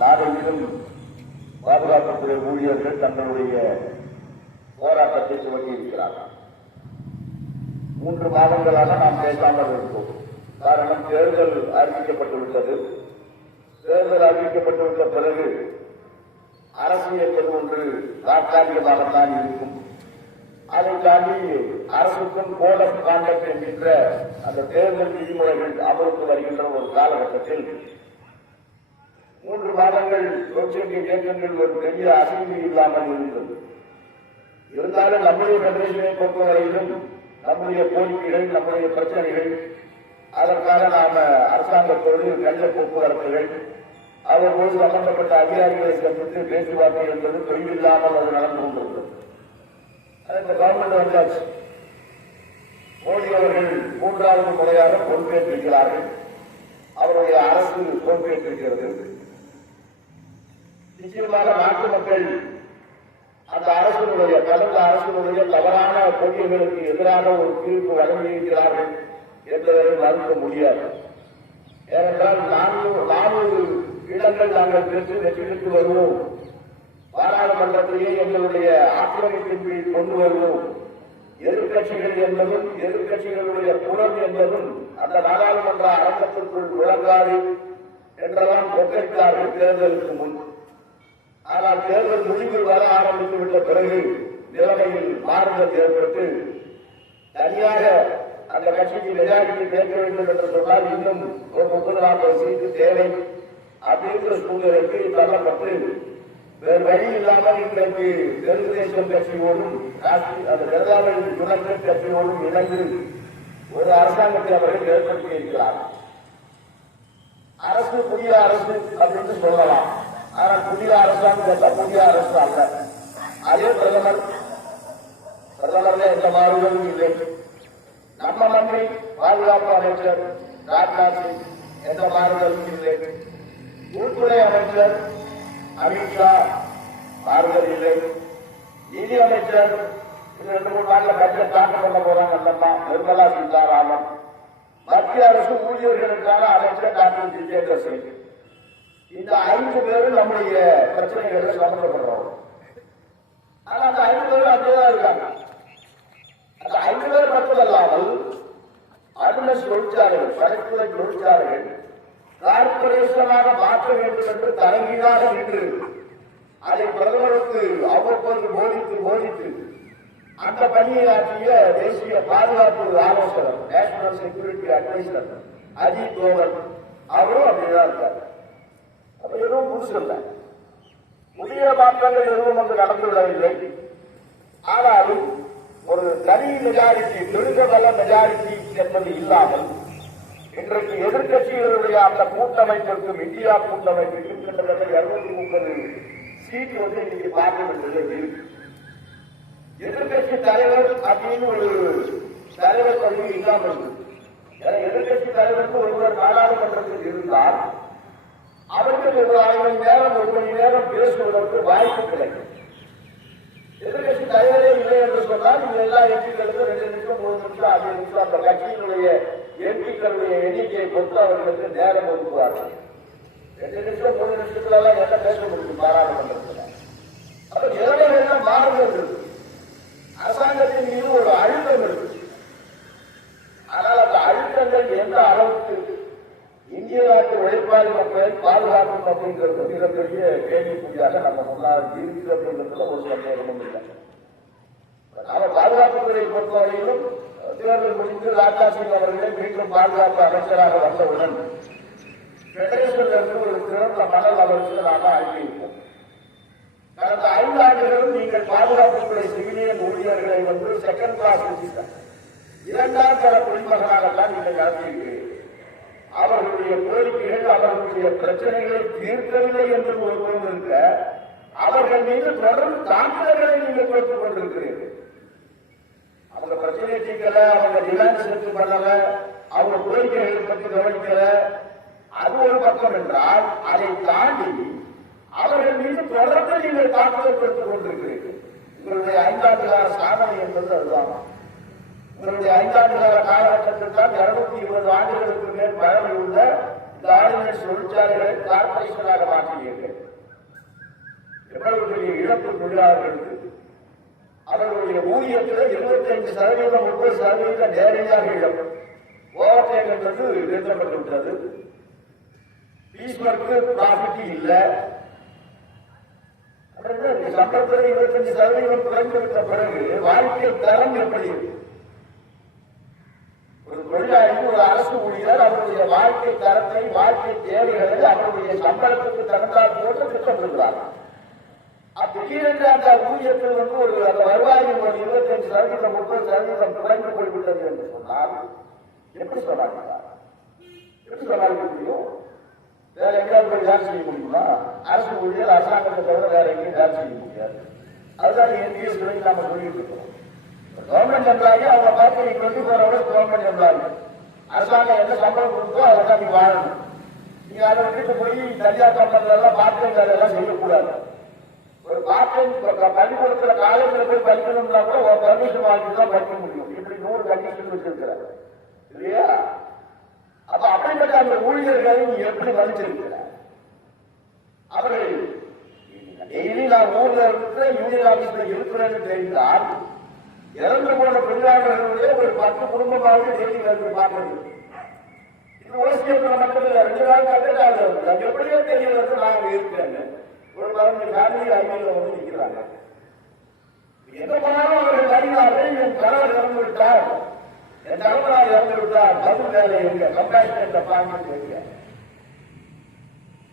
நாளையிலும் பாதுகாப்புத்துறை ஊழியர்கள் தங்களுடைய போராட்டத்தை துவங்கியிருக்கிறார்கள். 3 மாதங்களாக நாம் பேசாமல் இருக்கோம். காரணம், தேர்தல் அறிவிக்கப்பட்டுவிட்டது. தேர்தல் அறிவிக்கப்பட்டுவிட்ட பிறகு அரசியல் ஒன்று தற்காலிகமாகத்தான் இருக்கும். அதை தாண்டி அரசுக்கும் கோட் ஆஃப் கான்டக்ட் என்கின்ற அந்த தேர்தல் விதிமுறைகள் அமலுக்கு வருகின்ற ஒரு காலகட்டத்தில் 3 மாதங்கள் தொழிற்சங்க இயக்கங்கள் ஒரு பெரிய அசைவு இல்லாமல் இருந்தது. இருந்தாலும் நம்முடைய பெடரேஷனை பொறுத்தவரையிலும் நம்முடைய கோரிக்கைகள், நம்முடைய பிரச்சனைகள், அதற்காக நாம அரசாங்கத்தோடு கள்ள போக்குவரத்துகள், அவர்களோடு சம்பந்தப்பட்ட அதிகாரிகளை சந்தித்து பேச்சுவார்த்தை என்பது தொய்வில்லாமல் அது நடந்து கொண்டிருந்தது. இந்த கவர்மெண்ட் வந்தாச்சு. மோடி அவர்கள் 3வது முறையாக பொறுப்பேற்றிருக்கிறார்கள். அவருடைய அரசு பொறுப்பேற்றிருக்கிறது. நிச்சயமாக நாட்டு மக்கள் அந்த அரசினுடைய கடந்த அரசினுடைய தவறான கொள்கைகளுக்கு எதிரான ஒரு தீர்ப்பு வழங்கியிருக்கிறார்கள் என்பதை மறுக்க முடியாது. ஏனென்றால் 400 இடங்கள் நாங்கள் பெற்று வெற்றி பெற்று வருவோம், பாராளுமன்றத்திலேயே எங்களுடைய ஆக்கிரமிப்பின் கீழ் கொண்டு வருவோம், எதிர்கட்சிகள் என்பதும் எதிர்கட்சிகளுடைய குரல் என்பதும் அந்த நாடாளுமன்ற அரங்கத்திற்குள் விளங்காது என்றெல்லாம் ஒப்படைத்தார்கள் தேர்தலுக்கு முன். ஆனால் தேர்தல் முடிவு வர ஆரம்பித்து விட்ட பிறகு நிலைமையில் மாறுதல் ஏற்பட்டு தனியாக அந்த கட்சிக்கு மெஜாரிட்டி கேட்க வேண்டும் என்று சொன்னால் இன்னும் ஒரு 30-40 சீட்டு தேவை அப்படிங்கிற சூழ்நிலைக்கு தள்ளப்பட்டு வேறு வழி இல்லாமல் இன்றைக்கு தெலுங்கு தேசம் கட்சியோடும் அந்த ஜனதாதள யுனைடெட் கட்சியோடும் இணைந்து ஒரு அரசாங்கத்தை அவர்கள் ஏற்படுத்தி இருக்கிறார்கள். அரசு புதிய அரசு அப்படின்னு சொல்லலாம். ஆனால் புதிய அரசாங்கம் புதிய அரசு அல்ல. அதே பிரதமர்ல எந்த மாறுதலும் இல்லை. நம்ம மந்திரி பாதுகாப்பு அமைச்சர் ராஜ்நாத் சிங் எந்த மாறுதலும் இல்லை. உள்துறை அமைச்சர் அமித்ஷா மாறுதல் இல்லை. நிதி அமைச்சர் 2-3 நாளில் பட்ஜெட் தாக்கல் பண்ண போறாங்க நிர்மலா சீதாராமன். மத்திய அரசு ஊழியர்களுக்கான அமைச்சர் டாக்டர் ஜிதேந்திர சிங். இந்த 5 பேரும் நம்முடைய பிரச்சனைகளை சம்பந்தப்படுறோம். ஆனா அந்த 5 பேரும் அங்கேதான் இருக்காங்க. அந்த 5 பேர் மட்டுமல்லாமல் அருணஸ் தொழிற்சாலைகள், சரக்குறை தொழிற்சாலைகள் கார்பரேஷனாக மாற்ற வேண்டும் என்று தலைகீழாக நின்று அதை பிரதமருக்கு அவ்வப்போது போதித்து அந்த பணியை ஆற்றிய தேசிய பாதுகாப்பு ஆலோசகர், national security adviser Ajit Doval அவரும் அப்படிதான் இருக்காரு. அப்ப எதுவும் புதுசு இல்லை, புதிய மாற்றங்கள் எதுவும் வந்து நடந்துவிடவில்லை. ஆனாலும் ஒரு தனி மெஜாரிட்டி, தொழில்நுட்ப மெஜாரிட்டி என்பது இல்லாமல் இன்றைக்கு எதிர்கட்சிகளுடைய அந்த கூட்டமைப்பிற்கும் இந்தியா கூட்டமைப்பிற்கும் கிட்டத்தட்ட 230 சீட்டு வந்து இன்னைக்கு பார்லிமெண்ட்ல இருக்கு. எதிர்கட்சி தலைவர் அப்படின்னு ஒரு தலைவர் பதவி இல்லாமல் இருக்கு. எதிர்கட்சி தலைவருக்கு ஒருவர் நாடாளுமன்றத்தில் இருந்தால் அவருக்கு ஒரு 1 மணி நேரம் 1 மணி நேரம் பேசுவதற்கு வாய்ப்பு கிடைக்கும். எதிர்கட்சி தலைவரே இல்லை என்று சொன்னால் இந்த எல்லா எம்பிக்களுக்கும் 2 நிமிஷம் 3 நிமிஷம் 5 நிமிஷம் அந்த கட்சியினுடைய எம்பிக்களுடைய எண்ணிக்கையை பொறுத்து அவர்களுக்கு நேரம் ஒதுக்குவார்கள். 2 நிமிஷம் 3 நிமிஷத்துல எல்லாம் என்ன பேச முடியும் பாராளுமன்றத்தில்? அப்ப நிலைமைகள் மாறுதல் இருக்கு. அரசாங்கத்தின் மீது ஒரு அழுத்தம் இருக்கு. ஆனால் அந்த அழுத்தங்கள் எந்த அளவுக்கு இந்திய நாட்டு உழைப்பாளி மக்களை பாதுகாக்கும் அப்படிங்கிறது மிகப்பெரிய கேள்விக்குறியாக நம்ம முன்னால் இருக்கிறதுல ஒரு சந்தேகமும் இல்லை. நாம பாதுகாப்புத்துறை பொறுத்தவரையிலும் தேர்தல் முடிந்து ராஜ்நாத் சிங் அவர்களை மீண்டும் பாதுகாப்பு அமைச்சராக வந்தவுடன் பெடரேஷன்ல இருந்து ஒரு சிறந்த மணல் அவருக்கு நாம அனுப்பியிருப்போம். கடந்த 5 ஆண்டுகளும் நீங்கள் பாதுகாப்புத்துறை சிவிலியன் ஊழியர்களை வந்து செகண்ட் கிளாஸ் சிட்டிசன், 2ஆம் தர குடிமகனாகத்தான் நீங்கள் நடத்தியிருக்கிறீர்கள். அவர்களுடைய கோரிக்கைகள், அவர்களுடைய பிரச்சனைகளை தீர்க்கவில்லை என்று ஒருவரும் இருக்க, அவர்கள் மீது தொடர்ந்து தாக்குதல்களை நீங்கள் கொடுத்துக் கொண்டிருக்கிறீர்கள். அவங்க பிரச்சனையை தீர்க்கல, அவங்க டிமாண்ட் செலுத்தி பண்ணல, அவங்க கோரிக்கைகளை பற்றி கவனிக்கல, அது ஒரு பக்கம் என்றால், அதை தாண்டி அவர்கள் மீது தொடர்ந்து நீங்கள் தாக்குதல் கொடுத்துக் கொண்டிருக்கிறீர்கள். உங்களுடைய 5 ஆண்டு கால சாதனை என்பது அதுதான். உங்களுடைய 5 ஆண்டு கால காலகட்டத்தில் தான் 220 ஆண்டுகளுக்கு மேல் பழமையுள்ள கார்மெண்ட்ஸ் தொழிற்சாலைகளை கார்பரேஷனாக மாற்றியீர்கள். எவ்வளவு பெரிய இழப்பு தொழிலாளர்களுக்கு அவர்களுடைய ஊதியத்தில் 25% 30% நேரடியாக இழப்பு. ஓவர் டைம் என்பது நிறுத்தப்பட்டு விட்டது. பீஸ்வர்க்கு ப்ராஃபிட் இல்லை. சம்பளத்தில் 25% குறைந்து விட்ட பிறகு வாழ்க்கை தரம் எப்படி இருக்கு? ஒரு தொழிலாளி, ஒரு அரசு ஊழியர் அவருடைய வாழ்க்கை தரத்தை, வாழ்க்கை தேவைகளை அவருடைய சம்பளத்துக்கு தகுந்தால் போட்டு திட்டமிடுகிறார். திடீரென்று அந்த ஊழியத்தில் ஒரு அந்த வருவாயின் ஒரு 25% 30% குறைந்து போய்விட்டது என்று சொன்னால் எப்படி சொன்னாங்க? எப்படி சொன்னாங்க முடியும்? வேற எங்கேயாவது போய் வேலை செய்ய முடியுமா? அரசு ஊழியர் அரசாங்கத்தை தவிர வேற எங்கேயும் வேலை செய்ய முடியாது. அதுதான் என்ஜிஎஸ் நாம சொல்லிட்டு இருக்கோம். கவர்மெண்ட் எம்ப்ளாயி அவங்க பார்த்து 24 ஹவர்ஸ் கவர்மெண்ட் எம்ப்ளாயி. அரசாங்கம் என்ன சம்பளம் கொடுத்தோ அதை தான் நீ வாழணும். நீங்க அதை விட்டு போய் தனியார் கம்பெனில எல்லாம் பார்ட் டைம் வேலை எல்லாம் செய்யக்கூடாது. ஒரு பார்ட் டைம் பள்ளிக்கூடத்துல காலேஜில் போய் படிக்கணும்னா கூட ஒரு பர்மிஷன் வாங்கிட்டு தான் படிக்க முடியும். இப்படி 100 கண்டிஷன் வச்சிருக்கிறார் இல்லையா? அப்ப அப்படிப்பட்ட அந்த ஊழியர்களை நீ எப்படி மதிச்சிருக்கிற? அவர்கள் டெய்லி நான் ஊர்ல இருக்கிற யூனியன் ஆபீஸ்ல இருக்கிறேன்னு தெரிந்தால் இறந்து போன தொழிலாளர்களுடைய ஒரு 10 குடும்பமாவது டெய்லி வந்து பார்க்கறது. இது ஓசியத்தில் மக்கள் 2 நாள் கட்டடாக எப்படியோ தெரியல நாங்க இருக்கிறேன்னு ஒரு 15 ஃபேமிலி ஐடியில் வந்து நிற்கிறாங்க. எந்த போனாலும் அவர்கள் வருகிறார்கள். என் கணவர் இறந்து விட்டார், என் தலைவராக இறந்து விட்டார், பதில் வேலை எங்க கம்பேஷன் அப்பாயின்மெண்ட் எங்க?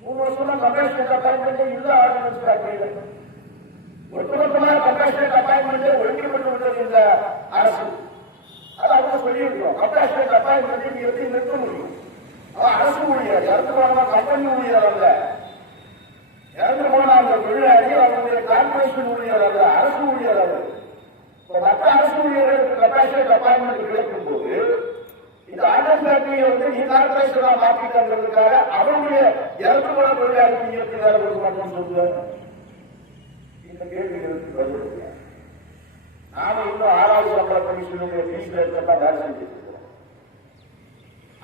3 வருஷமா கம்பேஷன் அப்பாயின்மெண்ட் இல்ல. ஆர்டினன்ஸ் ஒட்டுமொத்தமாக கம்பேஷன் அப்பாயின்மெண்ட் ஒழுங்கப்பட்டு விட்டது இந்த அரசு. அதை அவங்க சொல்லியிருக்கோம். கம்பேஷன் அப்பாயின்மெண்ட் எப்படி நிறுத்த முடியும்? அரசு ஊழியர் இறந்து போனா கம்பெனி ஊழியர் அல்ல, இறந்து போன அந்த தொழிலாளி அவருடைய கார்பரேஷன் ஊழியர் அல்ல, அரசு ஊழியர் அல்ல. மற்ற அரசு ஊழியர்களுக்கு கம்பேஷன் அப்பாயின்மெண்ட் கிடைக்கும் போது இந்த ஆர்டர் ஃபேக்டரியை வந்து நீ கார்பரேஷனா மாற்றிட்டாங்கிறதுக்காக அவருடைய இறந்து போன தொழிலாளிக்கு எப்படி வேலை கொடுக்க மாட்டோம்னு சொல்லுவாங்க. இந்த கேள்விகளுக்கு பதில் நாம இன்னும் 6வது சம்பள கமிஷனுடைய ஃபீஸ் எல்லாம் வேலை செஞ்சுட்டு இருக்கோம்.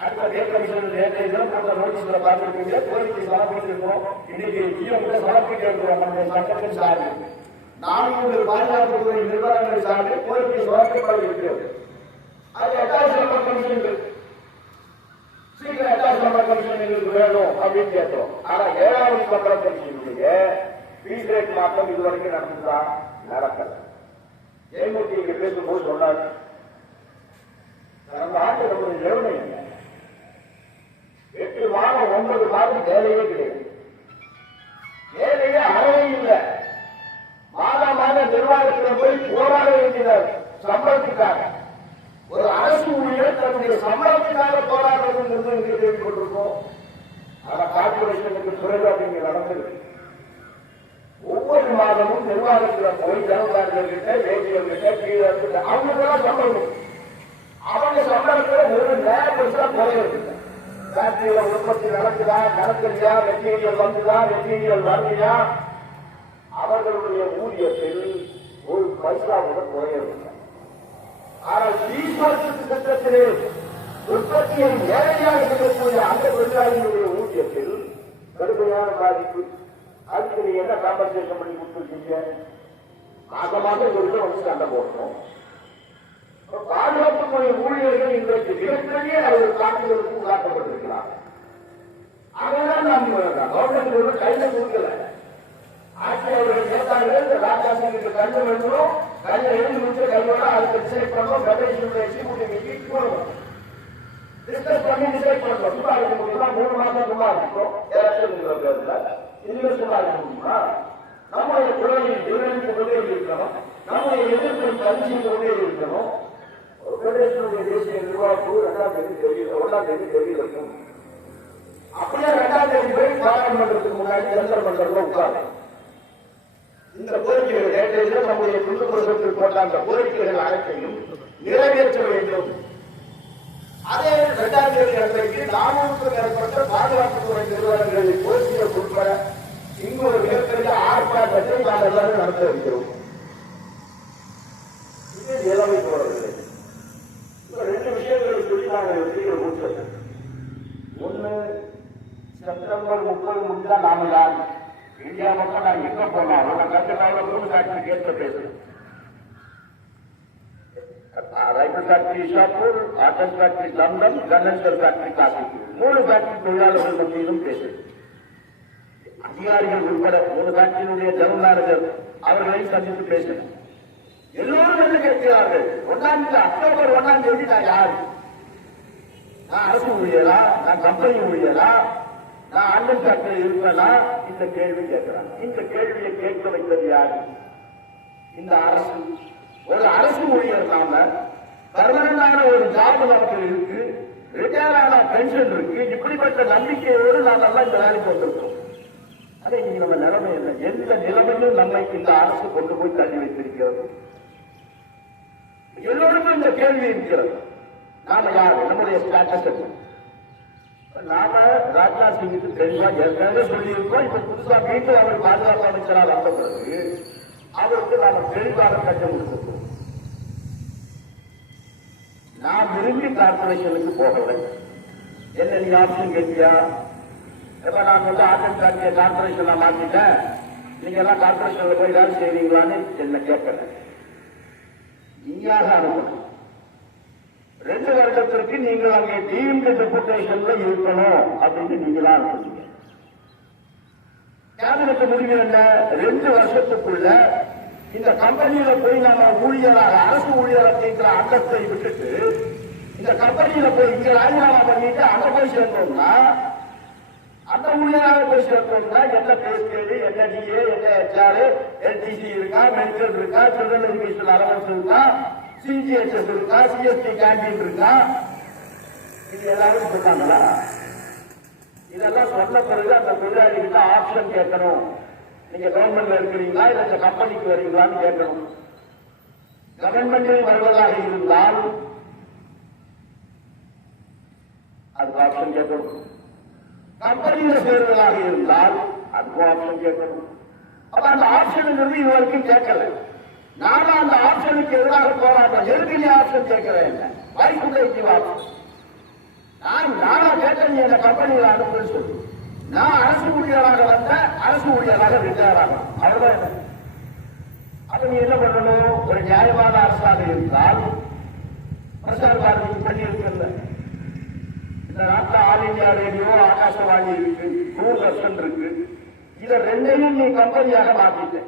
அடுத்த பே கமிஷன் நேற்று தினம் போன்ற நோட்டீஸ்ல பார்த்துருக்கீங்க. கோரிக்கை சமர்ப்பிச்சிருக்கோம். இன்னைக்கு ஜிஎம் சமர்ப்பிக்க இருக்கிறோம். நம்ம சட்டத்தின் சார்பில் 400 பாதுகாப்பு துறை நிறுவனங்கள் சார்பில் கோரிக்கை சமர்ப்பிக்கப்பட இருக்கிறது. அது 8வது சம்பள கமிஷன் சீக்கிரம் 8வது சம்பள கமிஷன் எங்களுக்கு வேணும் அப்படின்னு கேட்டோம். ஆனா 7வது சம்பள கமிஷனுடைய ஃபீஸ் ரேட் மாற்றம் இதுவரைக்கும் நடந்துதான் நடக்கல. ஜெயமூர்த்தி இங்க பேசும்போது சொன்னார், கடந்த ஆண்டு நம்முடைய நிறுவனம் என்ன 8 மாதம் 9 மாதம் வேலையே கிடையாது. வேலையே அறவே இல்லை. மாதம் நிர்வாகத்தில் போய் போராட வேண்டியது சம்பளத்துக்காக. ஒரு அரசு ஊழியர் தன்னுடைய சம்பளத்துக்காக போராடுறது கேள்விப்பட்டிருக்கோம். ஆனா கார்பரேஷனுக்கு பிறகு அப்படிங்க நடந்திருக்கு. ஒவ்வொரு மாதமும் நிர்வாகத்தில் போய் ஜனதாரர்கிட்ட வேதியர்கிட்ட கீழே அவங்களுக்கெல்லாம் சம்பளம். அவங்க சம்பளத்துல ஒரு நேரா குறையிருக்கு. ஃபேக்டரியில உற்பத்தி நடக்குதா நடக்கலையா, மெட்டீரியல் வந்துதா மெட்டீரியல் வரலையா, அவர்களுடைய ஊதியத்தில் ஒரு பைசாவோட குறையவில்லை. ஆனால் ஈஸ்வரத்து திட்டத்திலே உற்பத்தியை நேரடியாக இருக்கக்கூடிய அந்த தொழிலாளிகளுடைய ஊதியத்தில் கடுமையான பாதிப்பு. அதுக்கு நீங்க என்ன காம்பன்சேஷன் பண்ணி கொடுத்துருக்கீங்க? மாசமாக ஒரு வந்து சண்டை போடணும். பாதுகாப்புத்துறை ஊழியர்கள் இன்றைக்கு மிகப்பெரிய ஒரு தாக்குதலுக்கு உள்ளாக்கப்பட்டிருக்கிறார். அதெல்லாம் நாம் கவர்மெண்ட் கையில கொடுக்கல. ஆட்சியாளர்கள் கேட்டார்கள், ராஜாசிக்கு கண்டு வேணும், கையில எழுதி முடிச்ச கையோட அதுக்கு டிசைட் பண்ணணும், ஃபெடரேஷனுடைய எக்ஸிக்யூட்டிவ் மீட்டிங் போடணும், டிஸ்கஸ் பண்ணி டிசைட் பண்ணணும். சும்மா இருக்க முடியுமா? 3 மாசம் சும்மா இருக்கும். இதுல சும்மா இருக்க முடியுமா? நம்முடைய குரலை எதிர்த்து கொண்டே இருக்கணும், நம்முடைய எதிர்ப்பை பதிவு கொண்டே இருக்கணும். ஃபெடரேஷனுடைய தேசிய நிர்வாகம் 1ஆம் தேதி டெல்லியில் இருக்கும். அப்படியே 2ஆம் தேதி போய் பாராளுமன்றத்துக்கு முன்னாடி ஜந்தர் மண்டல உட்கார்ந்து இந்த கோரிக்கைகள் நேற்றைய நம்முடைய துண்டு பிரசத்தில் போட்ட அந்த கோரிக்கைகள் அனைத்தையும் நிறைவேற்ற வேண்டும். அதே 2ஆம் தேதி அன்றைக்கு 400க்கும் மேற்பட்ட பாதுகாப்புத்துறை நிறுவனங்களின் கோரிக்கைகள் உட்பட இங்கு ஒரு மிகப்பெரிய ஆர்ப்பாட்டத்தை நாம் எல்லாரும் நடத்த இருக்கிறோம். இது நிலைமை போறதில்லை. 2 விஷயங்களை சொல்லி நாங்கள் வெற்றிகள் முடிச்சது. ஒண்ணு, செப்டம்பர் 30 முடிஞ்சா நாம யார் இந்தியா மக்கள் நான் எங்க போனாலும் நான் கல்கத்தாவில் 3 ஃபேக்டரி கேட்க பேசுறேன். ரைபிள் ஃபேக்டரி ஷாப்பூர், ஆட்டஸ் factory London, condenser factory Ghazipur, 3 factory தொழிலாளர்கள் மத்தியிலும் பேசுறேன். அதிகாரிகள் உட்பட 3 ஃபேக்டரியினுடைய ஜெனரல் மேனேஜர் அவர்களையும் சந்தித்து பேசுறேன். எல்லோரும் வந்து கேட்கிறார்கள், அக்டோபர் 1ஆம் தேதி நான் யாரு? நான் அரசு ஊழியரா? நான் கம்பெனி ஊழியரா? நான் அண்ணன் ஃபேக்டரி இருப்பேனா? இந்த கேள்வி கேட்கிறாங்க. இந்த கேள்வியை கேட்க வைத்தது யாரு? இந்த அரசு. ஒரு அரசு ஊழியர் நாம, பர்மனண்டான ஒரு ஜாப் நமக்கு இருக்கு, ரிட்டையர் ஆன பென்ஷன் இருக்கு. இப்படிப்பட்ட நம்பிக்கையோடு நாமெல்லாம் இந்த வேலைக்கு வந்திருக்கோம். அதே நீங்க நம்ம நிலைமை என்ன? எந்த நிலைமையும் நம்மை இந்த அரசு கொண்டு போய் தள்ளி வைத்திருக்கிறது. எல்லோருக்கும் இந்த கேள்வி இருக்கிறது. நாம யாரு? நம்முடைய ஸ்டேட்டஸ். நாம ராஜ்நாத் சிங்குக்கு தெளிவா ஏற்கனவே சொல்லியிருக்கோம். இப்ப புதுசா மீண்டும் அவர் பாதுகாப்பு அமைச்சரால் வந்த பிறகு அவருக்கு நாம தெளிவாக கட்டம் கொடுத்திருக்கோம். நான் விரும்பி கார்பரேஷனுக்கு போகலை. என்ன நீ ஆப்ஷன் கேட்டியா? இப்ப நான் வந்து ஆட்டம் காட்டிய கார்பரேஷன் நான் மாத்திட்டேன், நீங்க எல்லாம் கார்பரேஷன்ல போய் வேலை செய்வீங்களான்னு என்ன கேட்கல. நீயாக அனுப்பணும். 2 வருடத்திற்கு நீங்கள் அங்கே டீம்டு டெபுடேஷன்ல இருக்கணும் அப்படின்னு நீங்களா அனுப்புறீங்க. கேபினெட் முடிவு என்ன? 2 வருஷத்துக்குள்ள இந்த கம்பெனியில போய் நம்ம ஊழியராக, அரசு ஊழியர் அப்படிங்கிற அந்தத்தை விட்டுட்டு இந்த கம்பெனியில போய் இங்க ராஜினாமா பண்ணிட்டு அங்க போய் சேர்ந்தோம்னா, அந்த ஊழியராக போய் சேர்ந்தோம்னா என்ன பேஸ்கேடு, என்ன டிஏ, என்ன ஹெச்ஆர், எல்டிசி இருக்கா, மெடிக்கல் இருக்கா, சில்ட்ரன் எஜுகேஷன் அலவன்ஸ் இருக்கா, சிஜிஎச்எஸ் இருக்கா, சிஎஸ்டி கேண்டீன் இருக்கா, இது எல்லாரும் சொல்றாங்களா? இதெல்லாம் சொன்ன பிறகு அந்த தொழிலாளிகிட்ட ஆப்ஷன் கேட்கணும். நீங்க கவர்மெண்ட்ல இருக்கிறீங்களா இல்ல இந்த கம்பெனிக்கு வரீங்களான்னு கேட்கணும். கவர்மெண்டில் வருவதாக இருந்தால் அதுக்கு ஆப்ஷன் கேட்கணும். கம்பெனியில சேர்வதாக இருந்தால் அதுக்கும் ஆப்ஷன் கேட்கணும். அப்ப அந்த ஆப்ஷன் இது வரைக்கும் கேட்கல. நானும் அந்த ஆப்ஷனுக்கு எதிராக போராட்டம். எதுக்கு நீ ஆப்ஷன் கேட்கிறேன்? வாய்ப்பு ஆப்ஷன் நானா கேட்ட நீ அந்த கம்பெனியில அனுப்புன்னு சொல்லு. நான் அரசு ஊழியராக வந்த, அரசு ஊழியராக ரிட்டையர் ஆகணும். அவ்வளவுதான். அப்ப நீ என்ன பண்ணணும்? ஒரு நியாயமான அரசாக இருந்தால் பிரசார் பாரதிக்கு பண்ணி இருக்கிறது. இந்த நாட்டில் ஆல் இந்தியா ரேடியோ, ஆகாசவாணி இருக்கு, தூர்தர்ஷன் இருக்கு. இதை 2ஐயும் நீ கம்பெனியாக மாத்திட்ட.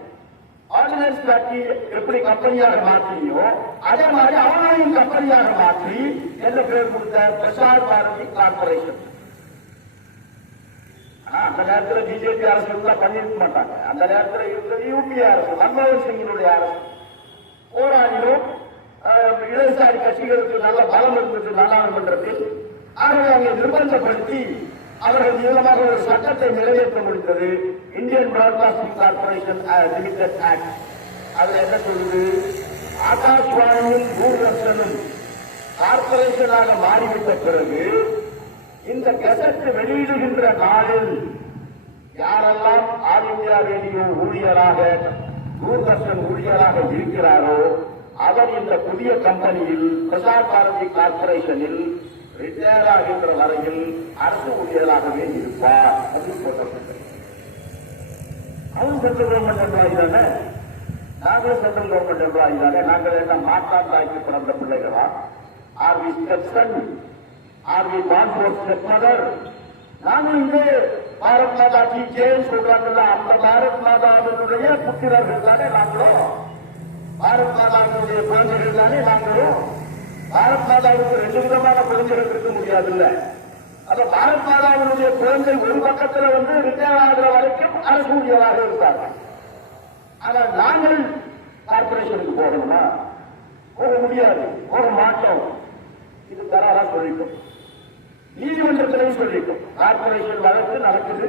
ஆர்டினன்ஸ் ஃபேக்டரி எப்படி கம்பெனியாக மாற்றியோ அதே மாதிரி அவனையும் கம்பெனியாக மாற்றி என்ன பேர் கொடுத்த? பிரசார் பாரதி கார்பரேஷன். அந்த நேரத்தில் பிஜேபி அரசு இருந்தா பண்ணிருக்க மாட்டாங்க. அந்த நேரத்தில் இருந்தது யூபிஏ அரசு, மன்மோகன் சிங்கினுடைய அரசு. போராடியும் இடதுசாரி கட்சிகளுக்கு நல்ல பலம் இருந்தது நாடாளுமன்றத்தில். ஆகவே அங்கே நிர்பந்தப்படுத்தி அவர்கள் மூலமாக ஒரு சட்டத்தை நிறைவேற்ற முடிந்தது. Indian broadcasting corporation limited act. அதுல என்ன சொல்லுது? ஆகாஷ்வாணியும் தூர்தர்ஷனும் கார்பரேஷனாக மாறிவிட்ட பிறகு இந்த கெசட் வெளியிடுகின்ற நாளில் யாரெல்லாம் ஆல் இந்தியா ரேடியோ ஊழியராக, தூர்தர்ஷன் ஊழியராக இருக்கிறாரோ அவர் இந்த புதிய கம்பெனியில், பிரசார் பாரதி கார்பரேஷனில் ரிட்டையர் ஆகின்ற வரையில் அரசு ஊழியராகவே இருப்பார். அது போட்டப்பட்டது. அவன் சென்ட்ரல் கவர்மெண்ட் எம்ப்ளாயி தானே, நாங்களும் சென்ட்ரல் கவர்மெண்ட் எம்ப்ளாயி தானே. நாங்கள் என்ன மாற்றாந்தாய்க்கு பிறந்த பிள்ளைகளா? Are we stepson? Are we born for step mother? நாங்களும் இதே பாரத் மாதா கி ஜெய் சொல்றாங்கல்ல, அந்த பாரத் மாதாவினுடைய புத்திரர்கள் தானே நாங்களும். பாரத் மாதாவினுடைய குழந்தைகள் தானே நாங்களும். பாரத் மாதாவுக்கு 2 விதமான குழந்தைகள் இருக்க முடியாதுல்ல. அப்ப பாரத் மாதாவினுடைய குழந்தை ஒரு பக்கத்துல வந்து ரிட்டையர் ஆகிற வரைக்கும் அரசு ஊழியராக இருப்பாங்க. ஆனா நாங்கள் கார்பரேஷனுக்கு போகணுமா? போக முடியாது, போக மாட்டோம். இது தராரா சொல்லிட்டோம், நீதிமன்றத்திலையும் சொல்லிட்டோம். கார்பரேஷன் வழக்கு நடக்குது.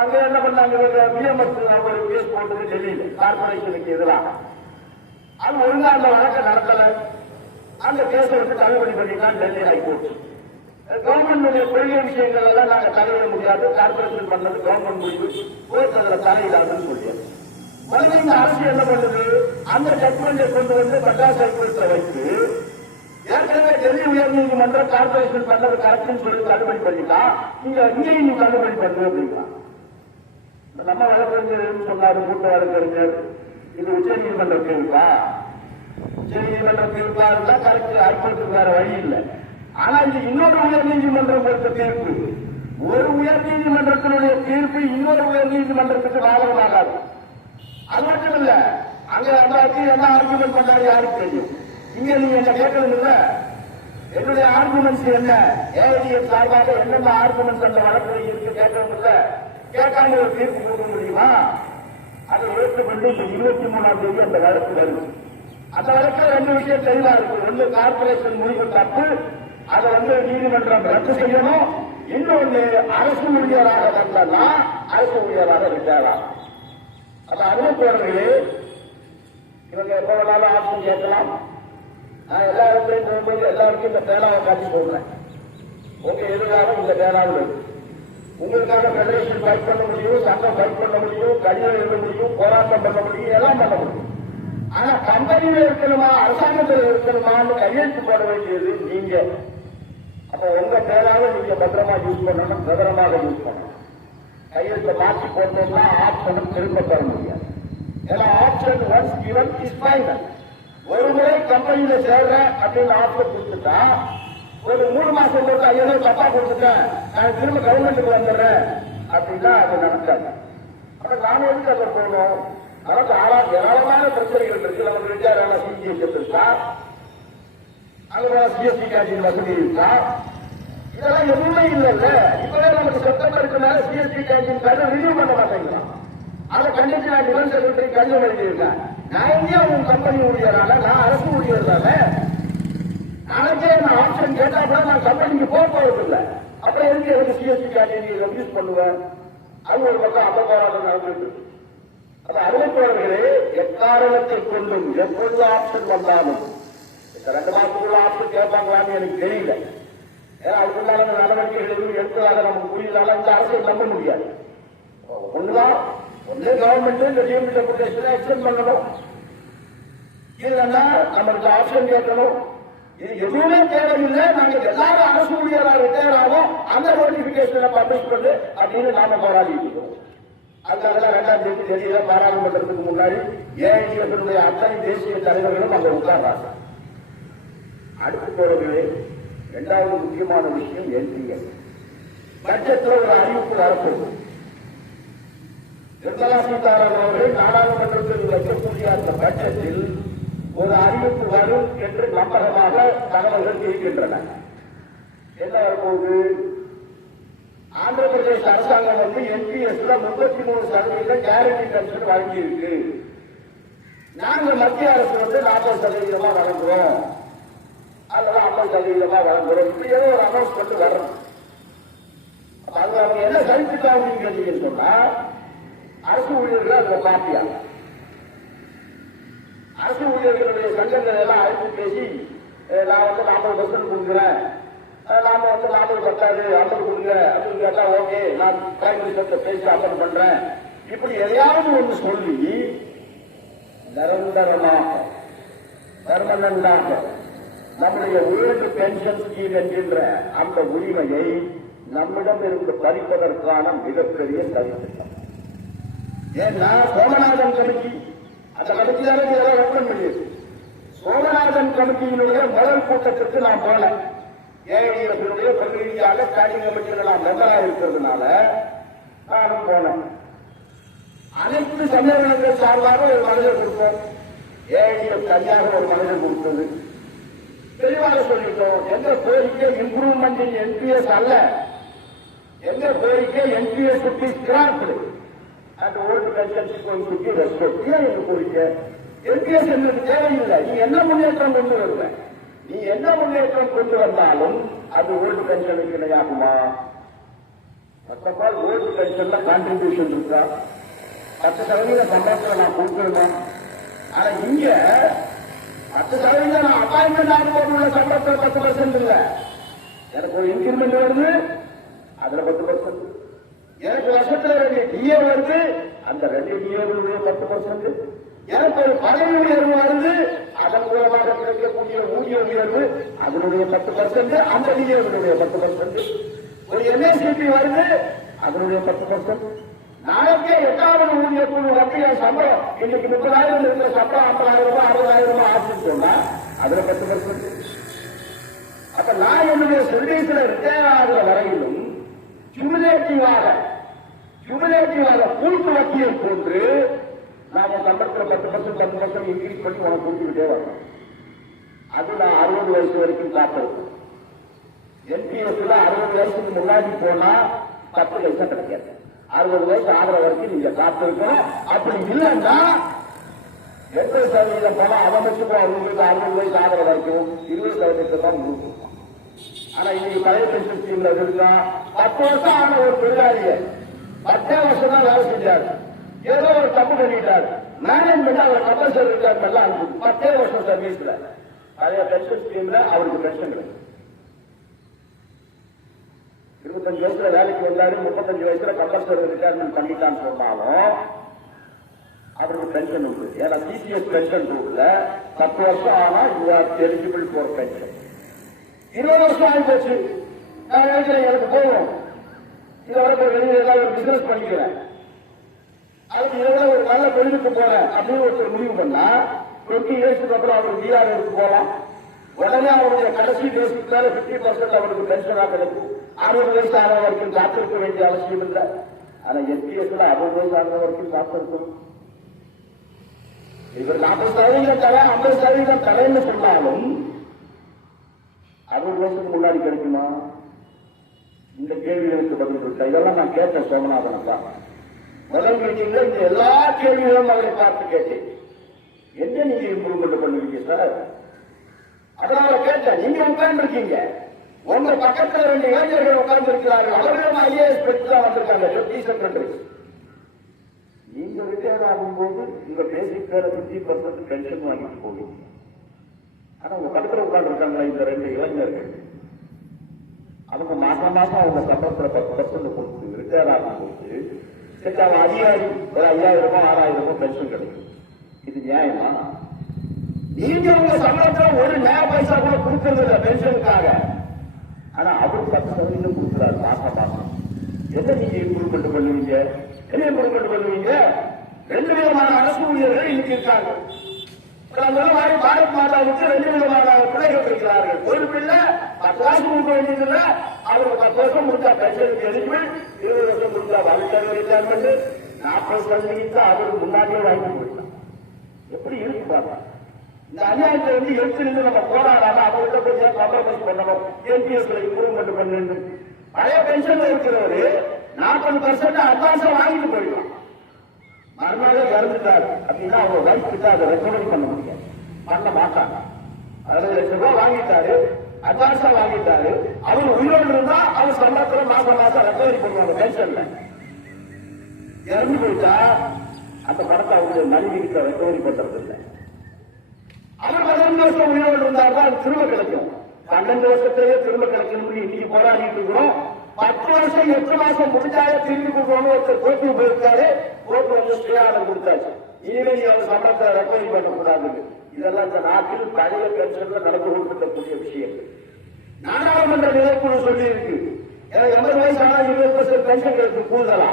அங்க என்ன பண்ணாங்க? பிஎம்எஸ் ஒரு கேஸ் போட்டது டெல்லியில் கார்பரேஷனுக்கு எதிராக. அது ஒழுங்கா அந்த வழக்கை நடத்தல. அந்த கேஸை வந்து தள்ளுபடி பண்ணிட்டான் டெல்லி ஹைகோர்ட். கவர்மெண்ட் கொள்கை விஷயங்கள் எல்லாம் நாங்கள் தலையிட முடியாது, கார்பரேஷன் பண்ணது கவர்மெண்ட் முடிவு, கோர்ட் அதில் தலையிடாதுன்னு சொல்லியது. மறுபடியும் இந்த அரசு என்ன பண்ணுது? அந்த ஜட்மெண்டை கொண்டு வந்து மெட்ராஸ் ஹைகோர்ட்ல வைத்து ஏற்கனவே டெல்லி உயர் நீதிமன்றம் கார்பரேஷன் பண்ணது கரெக்ட்னு சொல்லி தள்ளுபடி பண்ணிட்டா இங்கேயும் நீ தள்ளுபடி பண்ணு அப்படின்னா நம்ம வழக்கறிஞர் சொன்னாரு மூத்த வழக்கறிஞர் இது உச்ச நீதிமன்றம் கேள்விப்பா உச்ச நீதிமன்றம் தீர்ப்பா இருந்தா கரெக்ட் ஹைகோர்ட்டுக்கு வேற வழி இல்லை. ஆனா இது இன்னொரு உயர் நீதிமன்றம் கொடுத்த தீர்ப்பு. ஒரு உயர் நீதிமன்றத்தினுடைய தீர்ப்பு இன்னொரு உயர் நீதிமன்றத்துக்கு பாதகமாகாது. அது மட்டும் இல்ல, அங்க என்ன ஆர்குமெண்ட் பண்ணாரு யாருக்கு தெரியும். இங்க நீங்க என்ன கேட்கறது இல்ல, என்னுடைய ஆர்குமெண்ட்ஸ் என்ன, ஏஐடிஎஃப் சார்பாக என்னென்ன ஆர்குமெண்ட்ஸ் அந்த வழக்கு இருக்கு கேட்கறது இல்ல. கேட்காம ஒரு தீர்ப்பு கொடுக்க முடியுமா? அதை ஏற்றுக்கொண்டு இந்த 23ஆம் தேதி அந்த வழக்கு வருது. அந்த வழக்கில் ரெண்டு விஷயம் தெளிவா இருக்கு. ஒன்று, கார்பரேஷன் முடிவு தப்பு, அதை நீதிமன்றம் ரத்து செய்யணும். இன்னொன்று, அரசு ஊழியராக வந்தா அரசு ஊழியராக விட்டாரா. அப்ப அறிவிப்பவர்களே இவங்க எப்ப வேணாலும் ஆப்ஷன் கேட்கலாம். நான் எல்லா இடத்துலையும் போகும்போது எல்லாருக்கும் இந்த பேனாவை காட்டி போடுறேன். உங்க எதிர்காலம் இந்த பேனாவில் இருக்கு. உங்களுக்காக பெடரேஷன் ஃபைட் பண்ண முடியும், சங்கம் ஃபைட் பண்ண முடியும், கடிதம் எழுத முடியும், போராட்டம் பண்ண முடியும், எல்லாம் பண்ண முடியும். ஆனா கம்பெனியில இருக்கணுமா அரசாங்கத்தில் இருக்கணுமான்னு கையெழுத்து போட வேண்டியது நீங்க. அப்ப உங்க பேராக நீங்க பத்திரமா யூஸ் பண்ணணும், விவரமாக யூஸ் பண்ணணும். கையெழுத்தை மாற்றி போட்டோம்னா ஆப்ஷனும் திரும்ப பெற முடியாது. ஏன்னா option once given is final. ஒரு முறை கம்பெனியில சேர்ற அப்படின்னு ஆப்ஷன் கொடுத்துட்டா ஒரு 3 மாசம் போட்டு ஐயோ தப்பா கொடுத்துட்டேன் நான் திரும்ப கவர்மெண்ட்டுக்கு வந்துடுறேன் அப்படின்னா அது நடக்காது. அப்ப நாம எதுக்கு அதை போகணும்? நமக்கு ஏராளமான பிரச்சனைகள் இருக்கு. நமக்கு ரிட்டையரான சிஜிஎஸ் இருக்கா, அங்க சிஎஸ்டி கேண்டீன் வசதி இருக்கா, இதெல்லாம் எதுவுமே இல்லைல்ல. இப்பவே நமக்கு செப்டம்பருக்கு மேல சிஎஸ்டி கேண்டீன் கார்டு ரினியூ பண்ண மாட்டேங்கிறான். அதை கண்டிச்சு நான் டிஃபென்ஸ் செக்ரட்டரி கடிதம் எழுதியிருக்கேன். நான் எங்கேயும் உங்க கம்பெனி ஊழியரால, நான் அரசு ஊழியர் தானே, நாளைக்கே நான் ஆப்ஷன் கேட்டா கூட நான் கம்பெனிக்கு போக போவதில்லை. அப்புறம் எதுக்கு எனக்கு சிஎஸ்டி கேண்டீன் ரெடியூஸ் பண்ணுவேன்? அது ஒரு பக்கம் அந்த போராட்டம் நடந்துட்டு இருக்கு. அது அறிவிப்பவர்களே எக்காரணத்தை கொண்டும் எப்பொழுது ஆப்ஷன் வந்தாலும் இந்த 2 மாசத்துக்குள்ள ஆப்ஷன் கேட்பாங்களான்னு எனக்கு தெரியல. ஏன்னா அதுக்குள்ளான நடவடிக்கைகள் எதுவும் எடுத்ததாக நமக்கு புரியலால இந்த அரசை நம்ப முடியாது. ஒண்ணுதான், ஒன்னே கவர்மெண்ட் இந்த டிஎம் டெபுடேஷனை எக்ஸ்டெண்ட் பண்ணணும், இல்லைன்னா நம்மளுக்கு ஆப்ஷன் கேட்கணும். இது எதுவுமே தேவையில்லை. நாங்க எல்லாரும் அரசு ஊழியராக ரிட்டையர் ஆகும், அந்த நோட்டிபிகேஷனை பப்ளிஷ் பண்ணு அப்படின்னு நாம போராடிட்டு இருக்கோம். அதுக்காக 2ஆம் தேதி டெல்லியில பாராளுமன்றத்துக்கு முன்னாடி ஏஐடிஎஃப் அத்தனை தேசிய தலைவர்களும் அங்க உட்கார்றாங்க. அடுத்து போறவர்களே, 2வது முக்கியமான விஷயம் என்பிஎஸ். பட்ஜெட்ல ஒரு அறிவிப்பு வரப்போகுது. நிர்மலா சீதாராமன் அவர்கள் நாடாளுமன்றத்தில் வைக்கக்கூடிய அந்த பட்ஜெட்டில் ஒரு அறிவிப்பு வரும் என்று நம்பகமாக தகவல்கள் இருக்கின்றன. என்ன வரப்போகுது? ஆந்திர பிரதேச அரசாங்கம் என்பிஎஸ்ல 33% கேரண்டி பென்ஷன் வழங்கியிருக்கு. நாங்க மத்திய அரசு 40% வழங்குறோம் அல்லது 50% வழங்குறோம். இப்படி ஏதோ ஒரு அனௌன்ஸ்மெண்ட் வரணும். அது அவங்க என்ன சரித்திட்டாங்க கேட்டீங்கன்னு சொன்னா, அரசு ஊழியர்கள் அதுல பாத்தியா அரசு ஊழியர்களுடைய சங்கங்கள் எல்லாம் அழைத்து பேசி நான் 40% கொடுக்குறேன், நாம 40 பத்தாது 50 கொடுங்க அப்படின்னு கேட்டா ஓகே நான் பிரைம் மினிஸ்டர் பேசி அமல் பண்றேன். இப்படி எதையாவது ஒன்று சொல்லி நிரந்தரமாக பெர்மனண்டாக நம்முடைய உயர்வு பென்ஷன் ஸ்கீம் என்கின்ற அந்த உரிமையை நம்மிடம் இருந்து பறிப்பதற்கான மிகப்பெரிய தரித்திட்டம். ஏன்னா சோமநாதன் கமிட்டி, அந்த கமிட்டியாலே இதெல்லாம் ஓப்பன் பண்ணியது. சோமநாதன் கமிட்டியினுடைய முதல் கூட்டத்திற்கு நான் போல ஏஐடிஎஃப் பிரதிநிதியாக ஸ்டாண்டிங் கமிட்டியில் நான் மெம்பராக இருக்கிறதுனால நானும் போனேன். அனைத்து சம்மேளனங்கள் சார்பாக ஒரு மனிதர் கொடுப்போம், ஏஐடிஎஃப் தனியாக ஒரு மனிதர் கொடுத்தது. தெளிவாக சொல்லிட்டோம், எந்த கோரிக்கை இம்ப்ரூவ்மெண்ட் இன் என்பிஎஸ் அல்ல, எந்த கோரிக்கை என்பிஎஸ் ஸ்கிராப்டு அண்ட் ஓல்டு பென்ஷன்ஸ் கோரிக்கை ரெஸ்பெக்ட். ஏன் எங்க கோரிக்கை? என்பிஎஸ் எங்களுக்கு தேவையில்லை. நீ என்ன முன்னேற்றம் கொண்டு வருவ, நீ என்ன முன்னேற்றம் கொண்டு வந்தாலும் அது ஓல்டு பென்ஷனுக்கு இணையாகுமா? மற்றபால் ஓல்டு பென்ஷன்ல கான்ட்ரிபியூஷன் இருக்கா? 10% சம்பளத்தில் நான் கொடுக்கணுமா? ஆனா இங்க 10% நான் அப்பாயின்மெண்ட் ஆகும்போது சம்பளத்தில் 10% இல்ல, எனக்கு ஒரு இன்கிரிமெண்ட் வருது அதுல 10%, எனக்கு வருஷத்துல 2 டிஏ வருது அந்த 2 டிஏ 10%, எனக்கு ஒரு பதவி உயர்வு வருது, அதன் மூலமாக கிடைக்கக்கூடிய ஊதிய உயர்வு அதனுடைய 10%, அந்த நிதியுடைய 10%. ஒரு என்எஸ்சிபி வருது, அதனுடைய 10%. நாளைக்கே 8வது ஊதிய குழு மத்திய சம்பளம் இன்னைக்கு 30,000 இருக்கிற சம்பளம் 50,000 60,000 ஆச்சுன்னு சொன்னா அதுல 10%. அப்ப நான் என்னுடைய சர்வீஸ்ல ரிட்டையர் ஆகிற வரையிலும் கியூமுலேட்டிவாக கூட்டு வக்கியை போன்று நாம சம்பளத்துல 10% இன்க்ரீஸ் பண்ணி உனக்கு கொடுத்துக்கிட்டே வரணும். அது நான் 60 வயசு வரைக்கும் காத்திருக்கேன். என்பிஎஸ்ல 60 வயசுக்கு முன்னாடி போனா 10 பைசா கிடைக்காது. 60 வயசு ஆகிற வரைக்கும் நீங்க காத்திருக்கணும். அப்படி இல்லைன்னா 80% போனா அதை மட்டும் அவங்களுக்கு 60 வயசு ஆகிற வரைக்கும் 20% தான் கொடுக்கும். ஆனா இன்னைக்கு பழைய பென்ஷன் ஸ்கீம்ல இருக்கா 10 வருஷம் ஆன ஒரு தொழிலாளிய 10 வருஷம் தான் வேலை செஞ்சாரு, ஏதோ ஒரு தப்பு பண்ணிட்டாரு, மேனேஜ்மெண்ட் அவர் கம்பல்சரி ரிட்டையர்மெண்ட் எல்லாம் அனுப்புது. 10 வருஷம் சர்வீஸ்ல பழைய பென்ஷன் ஸ்கீம்ல அவருக்கு பென்ஷன் கிடைக்கும். 25 வயசுல வேலைக்கு வந்தாரு, 35 வயசுல கம்பல்சரி ரிட்டையர்மெண்ட் பண்ணிட்டான்னு சொன்னாலும் அவருக்கு பென்ஷன் உண்டு. ஏன்னா சிபிஎஸ் பென்ஷன் ரூல்ல 10 வருஷம் ஆனா you are eligible for pension. 20 வருஷம் ஆகி போச்சு, நான் நினைக்கிறேன் எனக்கு போகும், இதோட வெளியே ஏதாவது ஒரு பிசினஸ் பண்ணிக்கிறேன், அதுக்கு இதோட ஒரு நல்ல தொழிலுக்கு போறேன் அப்படின்னு ஒருத்தர் முடிவு பண்ணா 20 இயர்ஸ்க்கு அப்புறம் அவர் டிஆர் எடுத்து போகலாம். உடனே அவருடைய கடைசி பேசிக் 50% அவருக்கு பென்ஷனா கிடைக்கும். 60 வயசு ஆன வரைக்கும் காத்திருக்க வேண்டிய அவசியம் இல்லை. ஆனா என்பிஎஸ்ல 60 வயசு ஆன வரைக்கும் காத்திருக்கும். இவர் 40% தலை 50% தலைன்னு சொன்னாலும் 60 வருஷத்துக்கு முன்னாடி கிடைக்குமா? இந்த கேள்விகளுக்கு பதில் இருக்கா? இதெல்லாம் நான் கேட்டேன் சோமநாதன் தான். முதல் மீட்டிங்ல இந்த எல்லா கேள்விகளும் அவரை பார்த்து கேட்டேன். என்ன நீங்க இம்ப்ரூவ்மெண்ட் பண்ணுவீங்க சார்? அதனால கேட்டேன். நீங்க உட்கார்ந்து இருக்கீங்க, உங்க பக்கத்துல 2 இளைஞர்கள் உட்கார்ந்து இருக்கிறார்கள், அவர்களும் ஐஏஎஸ் பெற்று தான் வந்திருக்காங்க, டெப்டி செக்ரட்டரி. நீங்க ரிட்டையர் ஆகும்போது உங்க பேசிக் 50% பென்ஷன் வாங்கிட்டு போவீங்க. ஆனா உங்க பக்கத்துல உட்கார்ந்து இருக்காங்க இந்த 2 இளைஞர்கள், அவங்க மாசம் மாசம் அவங்க சம்பளத்துல 10% கொடுத்து ரிட்டையர் ஆகும்போது அவன் அதிகாரி ஒரு 5,000 6,000 பென்ஷன் கிடைக்கும். இது நியாயமா? நீங்க உங்க சம்பளத்துல ஒரு நயா பைசா கூட கொடுக்கறது இல்லை பென்ஷனுக்காக, ஆனா அவர் 10% கொடுக்கிறாரு மாசம் மாசம். என்ன நீங்க இம்ப்ரூவ்மெண்ட் பண்ணுவீங்க? என்ன இம்ப்ரூவ்மெண்ட் பண்ணுவீங்க? 2 விதமான அரசு ஊழியர்கள் இன்னைக்கு இருக்காங்க. பாரத் மாதாவுக்கு 2 விதமான பிள்ளைகள் இருக்கிறார்கள். ஒரு பிள்ளை 10 வருஷம் கொடுக்க வேண்டியதில்லை, அவருக்கு 10 வருஷம் முடிச்சா பென்ஷனுக்கு எலிஜிபிள், 20 வருஷம் முடிச்சா வாலண்டரி ரிட்டையர்மெண்ட், 40% அவருக்கு முன்னாடியே வாங்கி போயிடலாம். எப்படி இருக்கு பாருங்க. இந்த அநியாயத்தை எடுத்து நின்று நம்ம போராடாம அவர்கிட்ட கொஞ்சம் காம்ப்ரமைஸ் பண்ணணும். என்பிஎஸ்ல இம்ப்ரூவ்மெண்ட் பண்ணு. பழைய பென்ஷன்ல இருக்கிறவரு 40% அட்வான்ஸா வாங்கிட்டு போயிடலாம். மறுநாளே இறந்துட்டாரு அப்படின்னா அவங்க வைஃப் கிட்ட அதை ரெக்கவரி பண்ண முடியாது, பண்ண மாட்டாங்க. 60 லட்சம் ரூபாய் வாங்கிட்டாரு, அட்வான்ஸா வாங்கிட்டாரு, அவர் உயிரோடு இருந்தா அவர் சம்பளத்துல மாசம் மாசம் ரெக்கவரி பண்ணுவாங்க பென்ஷன்ல. இறந்து போயிட்டா அந்த பணத்தை அவங்களுடைய மனைவி கிட்ட ரெக்கவரி பண்றது இல்லை. அவர் 15 வருஷம் உயிரோடு இருந்தால்தான் அது திரும்ப கிடைக்கும். 12 வருஷத்திலேயே திரும்ப கிடைக்கணும். இன்னைக்கு போராடிட்டு இருக்கிறோம். 10 வருஷம் 8 மாசம் முடிஞ்சாலே திரும்பி கொடுக்கணும். ஒருத்தர் கோர்ட்டுக்கு போயிருக்காரு, கோர்ட்டு வந்து ஸ்டே ஆர்டர் கொடுத்தாச்சு. இனிமே நீ அவர் சம்பளத்தை ரெக்கவரி பண்ணக்கூடாது. இதெல்லாம் இந்த நாட்டில் பழைய பென்ஷன்ல நடந்து கொண்டிருக்கக்கூடிய விஷயங்கள். நாடாளுமன்ற நிலைக்குழு சொல்லி இருக்கு 80 வயசு ஆனா 20% பென்ஷன் கிடைக்கும் கூடுதலா.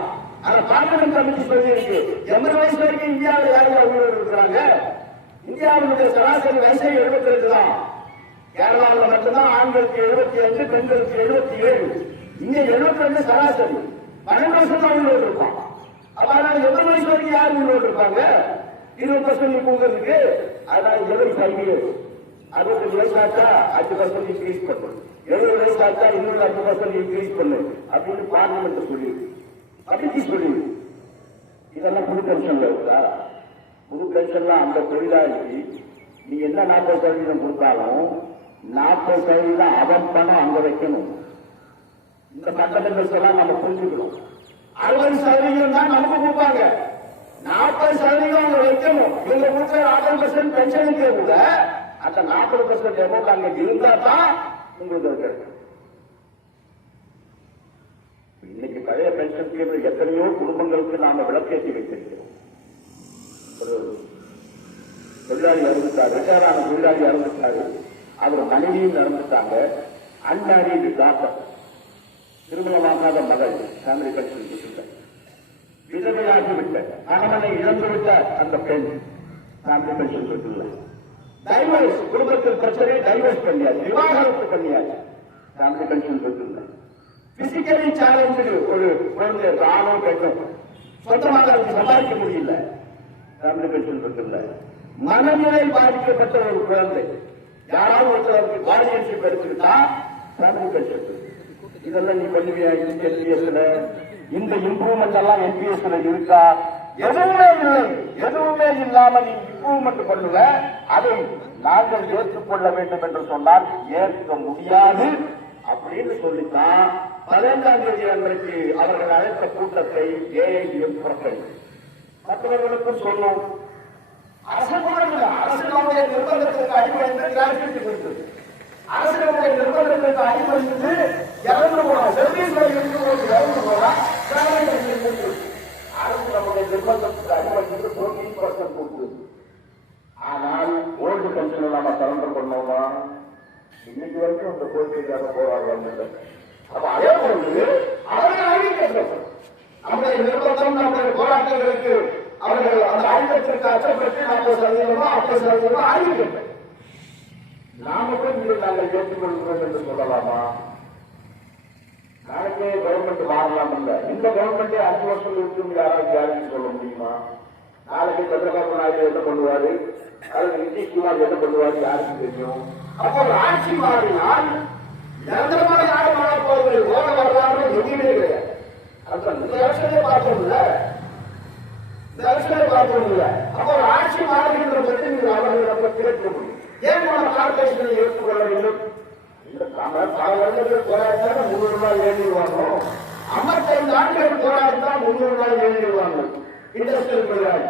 ஆனா பார்லிமெண்ட் கமிட்டி சொல்லி இருக்கு 80 வயசு வரைக்கும் இந்தியாவில் யார் யார் உயிரோடு இருக்கிறாங்க? இந்தியாவுடைய சராசரி வயசை 72 தான். கேரளாவில் மட்டும்தான் ஆண்களுக்கு 75, பெண்களுக்கு 77. இங்க 72 சராசரி. 12 வருஷம் தான் உயிரோடு இருப்பான். அதனால 80 வயசு வரைக்கும் யார் உயிரோடு இருப்பாங்க? 20% கூடுதலுக்கு. அதனால 75 இயர்ஸ் 65 வயசு ஆச்சா 5% இன்க்ரீஸ் பண்ணு, 70 வயசு ஆச்சா இன்னொரு 5% இன்க்ரீஸ் பண்ணு அப்படின்னு பார்லிமெண்ட் சொல்லியிருக்கு. கமிட்டி சொல்லியிருக்கு. இதெல்லாம் புது பென்ஷன்ல இருக்கா? புது பென்ஷன்ல அந்த தொழிலாளிக்கு நீ என்ன 40% கொடுத்தாலும் 40% அவன் பணம் அங்க வைக்கணும். இந்த சட்டத்திட்டங்கள் எல்லாம் நம்ம புரிஞ்சுக்கணும். 60% தான் நமக்கு கொடுப்பாங்க, 40% அவங்க வைக்கணும். இவங்க கொடுத்த 40% பென்ஷனுக்கே கூட அந்த 40% அமௌண்ட் அங்க இருந்தா தான் உங்களுக்கு கிடைக்கும். இன்னைக்கு பழைய பென்ஷன் ஸ்கீம்ல எத்தனையோ குடும்பங்களுக்கு நாம விளக்கேற்றி வைத்திருக்கிறோம். ஒரு தொழிலாளி இறந்துட்டாரு, ரிட்டையரான தொழிலாளி இறந்துட்டாரு, அவர் மனைவியும் இறந்துட்டாங்க. அன்மேரிடு டாக்டர், திருமணமாகாத மகள், ஃபேமிலி பென்ஷன் கொடுத்துட்ட. விதவையாகிவிட்ட கணவனை இழந்துவிட்ட அந்த பெண் ஃபேமிலி பென்ஷன் கொடுத்துல. டைவர்ஸ், குடும்பத்தில் பிரச்சனை, டைவர்ஸ் பண்ணியாச்சு, விவாகரத்து பண்ணியாச்சு, ஃபேமிலி பென்ஷன் கொடுத்துல. பிசிக்கலி சேலஞ்சு ஒரு குழந்தை, ஆணும் பெண்ணும் சொந்தமாக அதுக்கு சம்பாதிக்க முடியல, ஃபேமிலி பென்ஷன் கொடுத்துல. மனநிலை பாதிக்கப்பட்ட ஒரு குழந்தை, யாராவது ஒருத்தருக்கு கார்டியன்ஷிப் எடுத்துக்கிட்டா ஃபேமிலி பென்ஷன். இதெல்லாம் நீ பண்ணுவியா என்பிஎஸ்ல? இந்த இம்ப்ரூவ்மெண்ட் எல்லாம் என்பிஎஸ்ல இருக்கா? எதுவுமே இல்லை. எதுவுமே இல்லாம நீ இம்ப்ரூவ்மெண்ட் பண்ணுவ, அதை நாங்கள் ஏற்றுக்கொள்ள வேண்டும் என்று சொன்னால் ஏற்க முடியாது அப்படின்னு சொல்லித்தான் 15ஆம் தேதி அன்றைக்கு அவர்கள் அழைத்த கூட்டத்தை ஏஐடிஎம் புறக்கணித்து மற்றவர்களுக்கும் சொன்னோம். அரசுடைய நிர்பந்தத்திற்கு அடிப்படையில் கிராஜுவேட் கொடுத்தது. அரசுடைய நிர்பந்தத்திற்கு அடிப்படையில் இறந்து போனா சர்வீஸ் இருக்கும்போது இறந்து போனா அரசு நம்முடைய நிர்பந்தத்துக்கு அடிப்படையில் 14% கொடுத்தது. ஆனால் ஓல்டு பென்ஷன் நம்ம சரண்டர் பண்ணோமா? இன்னைக்கு வரைக்கும் அந்த கோரிக்கைக்காக போராடுவாங்க. அப்ப அதே போது அவர்கள் அறிவிக்கப்பட்டது. நம்முடைய நிர்பந்தம், நம்முடைய போராட்டங்களுக்கு அவர்கள் அந்த அறிவிப்பிற்கு அச்சப்பட்டு 40% 50% அறிவிக்கப்பட்டது. நாம போய் நாங்கள் ஏற்றுக்கொள்கிறோம் என்று சொல்லலாமா? நாளைக்கே கவர்மெண்ட் மாறலாம் இல்ல. இந்த கவர்மெண்டே 5 வருஷம் இருக்கும், யாராவது கேரண்டி சொல்ல முடியுமா? நாளைக்கு சந்திரபாபு நாயுடு என்ன பண்ணுவாரு, அல்லது நிதிஷ்குமார் என்ன பண்ணுவாரு, யாருக்கு தெரியும்? அப்போ ஆட்சி மாறினால் நிரந்தரமான யாரு மாற போவது, ஓர வரலாறு எதுவுமே கிடையாது. அதான் இந்த அரசே பார்த்தோம்ல, இந்த அரசே பார்த்தோம்ல. அப்போ ஆட்சி மாறுகின்ற பற்றி நீங்கள் அவர்களிடம் கேட்க முடியும். ஏன் நம்ம கார்பரேஷனை ஏற்றுக்கொள்ள வேண்டும்? பல வருடங்கள் போராடினா 300 ரூபாய் ஏறிடுவாங்க. 55 ஆண்டுகள் போராடினா 300 ரூபாய் ஏறிடுவாங்க. இண்டஸ்ட்ரியல் தொழிலாளி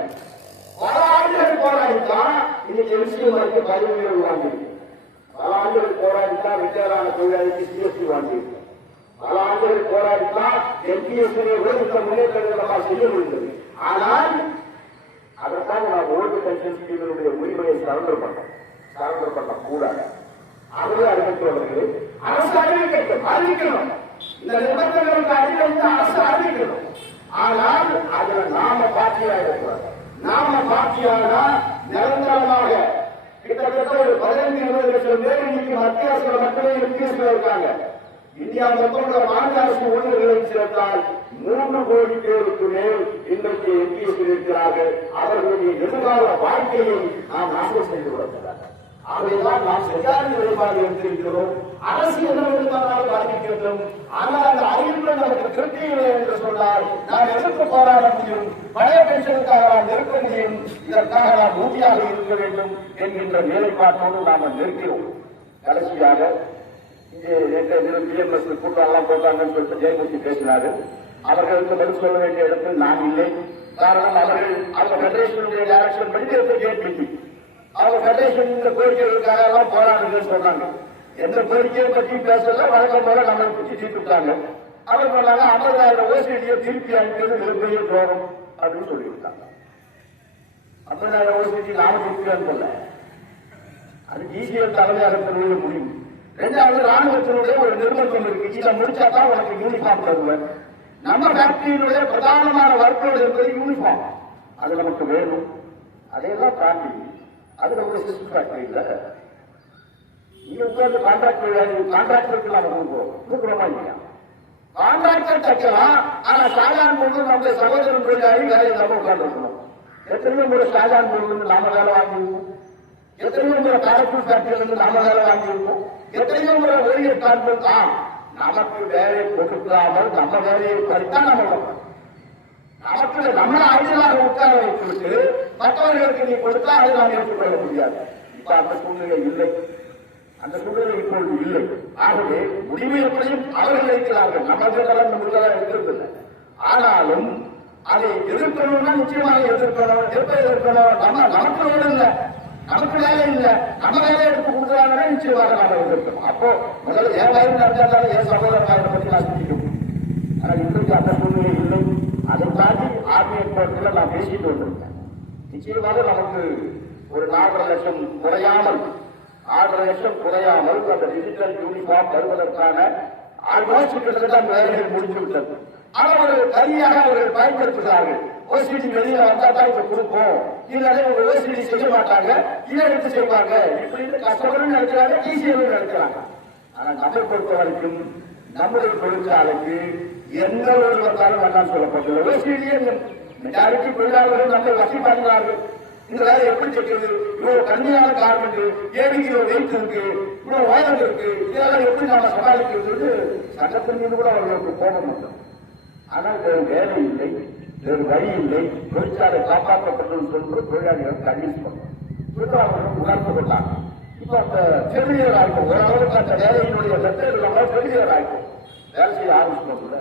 பல ஆண்டுகள் போராடித்தான் இன்னைக்கு எல்சிஎம் வரைக்கும் 17 வாங்கிருக்கு. பல ஆண்டுகள் போராடித்தா ரிட்டையரான தொழிலாளிக்கு சிஎஸ்டி வாங்கியிருக்கு. பல ஆண்டுகள் போராடித்தான் என்பிஎஸ் இந்த முன்னேற்றங்களை நம்ம செய்ய முடிந்தது. ஆனால் அதற்காக நான் ஓல்டு பென்ஷன் ஸ்கீமினுடைய உரிமையை சரண்டர் பண்ணக்கூடாது. அதுவே அறிவித்தவர்கள் அரசு அறிவிக்கணும். இந்த நிபந்தனைகளுக்கு அடிப்படையில் அரசு அறிவிக்கணும். ஆனால் அதுல நாம பாட்டியாக இருக்கிறோம். நாம பாட்டியானா நிரந்தரமாக கிட்டத்தட்ட ஒரு 15-20 லட்சம் பேர் இன்னைக்கு மத்திய அரசு மட்டுமே என்பிஎஸ்ல இருக்காங்க. இந்தியா மொத்தமுள்ள மாநில அரசு ஊழியர்களை சேர்த்தால் 3 கோடி பேருக்கு மேல் இன்றைக்கு என்பிஎஸ் இருக்கிறார்கள். அவர்களுடைய எதிர்கால வாழ்க்கையை நாம் நாசம் செய்து விடக்கூடாது. அதைதான் நாம் சரியான நிலைப்பாடு எடுத்திருக்கிறோம். அரசு என்ன வேண்டுமானாலும் அறிவிக்கட்டும். ஆனால் அந்த அறிவிப்பை நமக்கு திருப்தி இல்லை என்று சொன்னால் நாம் எதிர்த்து போராட முடியும். பழைய பென்ஷனுக்காக நாம் நிற்க முடியும். இதற்காக நாம் உறுதியாக இருக்க வேண்டும் என்கின்ற நிலைப்பாட்டோடு நாம் நிற்கிறோம். கடைசியாக இங்கே பிஎம்எஸ் கூட்டம் எல்லாம் போட்டாங்கன்னு சொல்லிட்டு ஜெயமூர்த்தி பேசினாரு. அவர்களுக்கு பதில் சொல்ல வேண்டிய இடத்தில் நான் இல்லை. காரணம், அவர்கள் அந்த ஃபெடரேஷனுடைய டைரக்ஷன் படி கேட்பீங்க. அவங்க ஃபெடரேஷன் இந்த கோரிக்கைகளுக்காக எல்லாம் போராடுங்கன்னு சொன்னாங்க. எந்த கோரிக்கையை பற்றி பேசல, வழக்கம் போல நம்மளை பற்றி தீர்த்துட்டாங்க. அவர் சொன்னாங்க 50,000 ஓசிடியை திருப்பி அனுப்பியது மிகப்பெரிய துரோகம் அப்படின்னு சொல்லிவிட்டாங்க. 50,000 ஓசிடி நாம திருப்பி அனுப்பல, அது ஜிசிஎல் தலைமையகத்தினுடைய முடிவு. 2வது ராணுவத்தினுடைய ஒரு நிர்பந்தம் இருக்கு. இதை முடிச்சாதான் உனக்கு யூனிஃபார்ம் தருவேன். நம்ம ஃபேக்டரியினுடைய பிரதானமான ஒர்க்கோடு என்பது யூனிஃபார்ம், அது நமக்கு வேணும். அதையெல்லாம் தாண்டி அது நம்ம சிஸ்டம் ஃபேக்டரி இல்ல. நீங்க உட்கார்ந்து கான்ட்ராக்டருக்கு நாம கொடுக்குறோமா இல்லையா? கான்ட்ராக்டர் தைக்கலாம். ஆனா ஷாஜான் பொண்ணு நம்முடைய சகோதரன் தொழிலாளி வேலை இல்லாம உட்கார்ந்துருக்கணும். எத்தனையோ முறை ஷாஜான் பொண்ணு நாம வேலை வாங்கியிருக்கோம். எத்தனையோ முறை காரப்பூர் ஃபேக்டரியிலிருந்து நாம வேலை வாங்கியிருக்கோம். எத்தனையோ முறை ஊழியர் கான்ட்ராக்ட் நமக்கு வேலையை கொடுக்காமல் நம்ம வேலையை பறித்தா நம்ம நமக்கு நம்மளை ஐடியலாக உட்கார வைத்துவிட்டு மற்றவர்களுக்கு நீ கொடுத்தா அதை நாம் ஏற்றுக்கொள்ள முடியாது. இப்ப அந்த சூழ்நிலை இல்லை. அந்த சூழ்நிலை இப்பொழுது இல்லை. ஆகவே முடிவு எப்படியும் அவர்கள் இருக்கிறார்கள். நம்மளெல்லாம் நம்மளெல்லாம் இருக்கிறதில்லை. ஆனாலும் அதை எதிர்க்கணும்னா நிச்சயமாக எதிர்க்கணும். எப்ப எதிர்க்கணும்? நமக்கு வேலை இல்லை, நமக்கு வேலை இல்லை, நம்ம வேலையை எடுத்து கொடுக்குறாங்கன்னா நிச்சயமாக நாம எதிர்க்கணும். அப்போ முதல்ல என் வயது நடந்தாலும் என் சகோதரனை பற்றி நான் சிந்திக்கணும். ஆனால் இன்றைக்கு அந்த சூழ்நிலை இல்லை. அதை தாண்டி ஆர்மியை கோர்ட்டில் நான் பேசிட்டு வந்திருக்கேன். நிச்சயமாக நமக்கு ஒரு 4.5 லட்சம் குறையாமல் அந்த டிஜிட்டல் யூனிஃபார்ம் வருவதற்கான ஆல்மோஸ்ட் கிட்டத்தட்ட அந்த வேலைகள் முடிந்து விட்டது. ஆனால் ஒரு கருவியாக அவர்கள் பயன்படுத்துகிறார்கள். ஓசிடி வெளியில வந்தா தான் இப்ப கொடுப்போம், இதனால ஒரு ஓசிடி செய்ய மாட்டாங்க, இதை எடுத்து செய்வாங்க, இப்படின்னு கஷ்டப்படும் நினைக்கிறாங்க, ஈஸியாக நினைக்கிறாங்க. ஆனா நம்மை பொறுத்த வரைக்கும் நம்முடைய தொழிற்சாலைக்கு எந்த ஒரு வந்தாலும் வேண்டாம் சொல்லப்பட்டுள்ள ஓசிடியே மெஜாரிட்டி தொழிலாளர்கள் மக்கள் வசிப்பார்கள். இந்த வேலை எப்படி செய்வது? இவ்வளவு கடுமையான கார்மெண்ட், 7 கிலோ வெயிட் இருக்கு, இவ்வளவு உயரம் இருக்கு, இதெல்லாம் எப்படி நாம சமாளிக்கிறது? சட்டத்தின் மீது கூட அவர்களுக்கு கோபம் உண்டு. ஆனால் வேறு வேலை இல்லை, வேறு வழி இல்லை, தொழிற்சாலை காப்பாற்றப்பட்டது என்று தொழிலாளிகள் கன்வின்ஸ் பண்ணோம். தொழிலாளர்கள் உணர்ந்து கொண்டாங்க. இப்ப அந்த செவிலியர் ஆகும், ஓரளவுக்கு அந்த வேலையினுடைய வெற்றி நம்ம செவிலியர் ஆகும். வேலை செய்ய ஆரம்பிச்சோம்ல,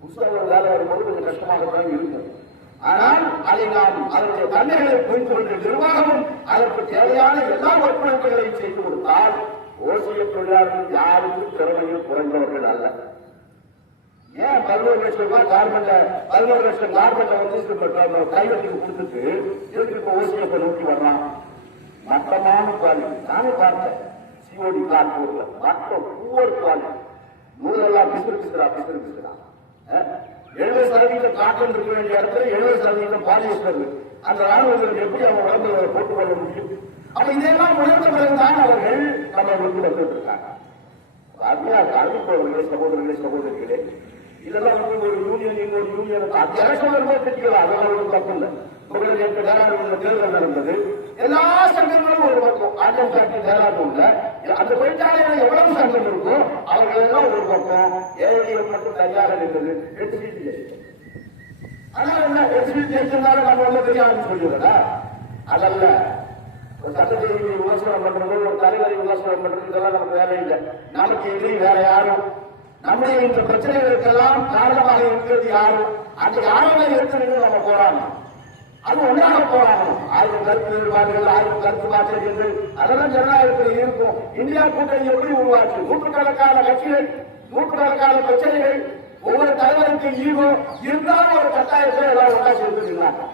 புதுசாக வேலை வரும்போது கொஞ்சம் கஷ்டமாகத்தான் இருந்தது. ஆனால் அதை நாம் அதனுடைய தன்மைகளை புரிந்து கொண்டு நிர்வாகமும் அதற்கு தேவையான எல்லா ஒத்துழைப்புகளையும் செய்து கொடுத்தால் ஓசிய தொழிலாளர்கள் யாருக்கும் திறமையும் குறைந்தவர்கள் அல்ல. ஏன் 11 லட்சம் ரூபாய் கார்மெண்ட 11 லட்சம் கார்மெண்ட வந்து கைவத்துக்கு கொடுத்துட்டு இதுக்கு இப்ப ஓசியப்ப நோக்கி வர்றான். மட்டமான குவாலிட்டி நானே பார்த்தேன். சிஓடி கார்போர்ட்ல மட்டம் ஒவ்வொரு குவாலிட்டி நூலெல்லாம் பிசுறு 70% காட்டன் இருக்க வேண்டிய இடத்துல 70% பாலிஸ்டர். அந்த ராணுவர்கள் எப்படி அவங்க உடம்பு போட்டுக் கொள்ள முடியும்? அப்ப இதெல்லாம் உணர்ந்த பிறகுதான் அவர்கள் நம்ம வந்து வந்துட்டு அறிவிப்பவர்களே, சகோதரிகளே, இதெல்லாம் வந்து ஒரு யூனியன் இன்னொரு யூனியனுக்கு அத்தியாவசியம் வரும்போது தெரிஞ்சுக்கலாம். அதெல்லாம் ஒரு தப்பு இல்லை. உங்களுக்கு தேர்தல் நடந்தது, எல்லா சங்கங்களும் ஒரு பக்கம், ஆட்டம் சாட்டி தேராதூர்ல அந்த தொழிற்சாலையில எவ்வளவு சங்கம் இருக்கும் அவர்கள் எல்லாம் ஒரு பக்கம், ஏஐடிஎம் மட்டும் தனியாக இருந்தது. 8 சீட்டு ஜெயிச்சோம். ஆனா என்ன 8 சீட்டு ஜெயிச்சதுனால நம்ம ஒண்ணு தெரியாதுன்னு சொல்லிடுறா? அதல்ல. ஒரு சட்டத்தை விமர்சனம் பண்றது, ஒரு தலைவரை விமர்சனம் பண்றது, இதெல்லாம் நமக்கு வேலை இல்லை. நமக்கு எதிரி வேற யாரும். நம்முடைய இந்த பிரச்சனைகளுக்கெல்லாம் காரணமாக இருக்கிறது யாரும். அந்த யாருமே இருக்கிறது நம்ம போராடணும். அது ஒன்றாக போராடணும். 1000 கருத்து வேறுபாடுகள், 1000 கருத்து மாற்றங்கள், அதெல்லாம் ஜனநாயகத்தில் இருக்கும். இந்தியா கூட்டணி எப்படி உருவாச்சு? நூற்றுக்கணக்கான கட்சிகள், நூற்றுக்கணக்கான பிரச்சனைகள், ஒவ்வொரு தலைவருக்கு ஈகோ இருந்தாலும் ஒரு கட்டாயத்தில் எல்லாம் ஒன்றா சேர்ந்துருந்தாங்க.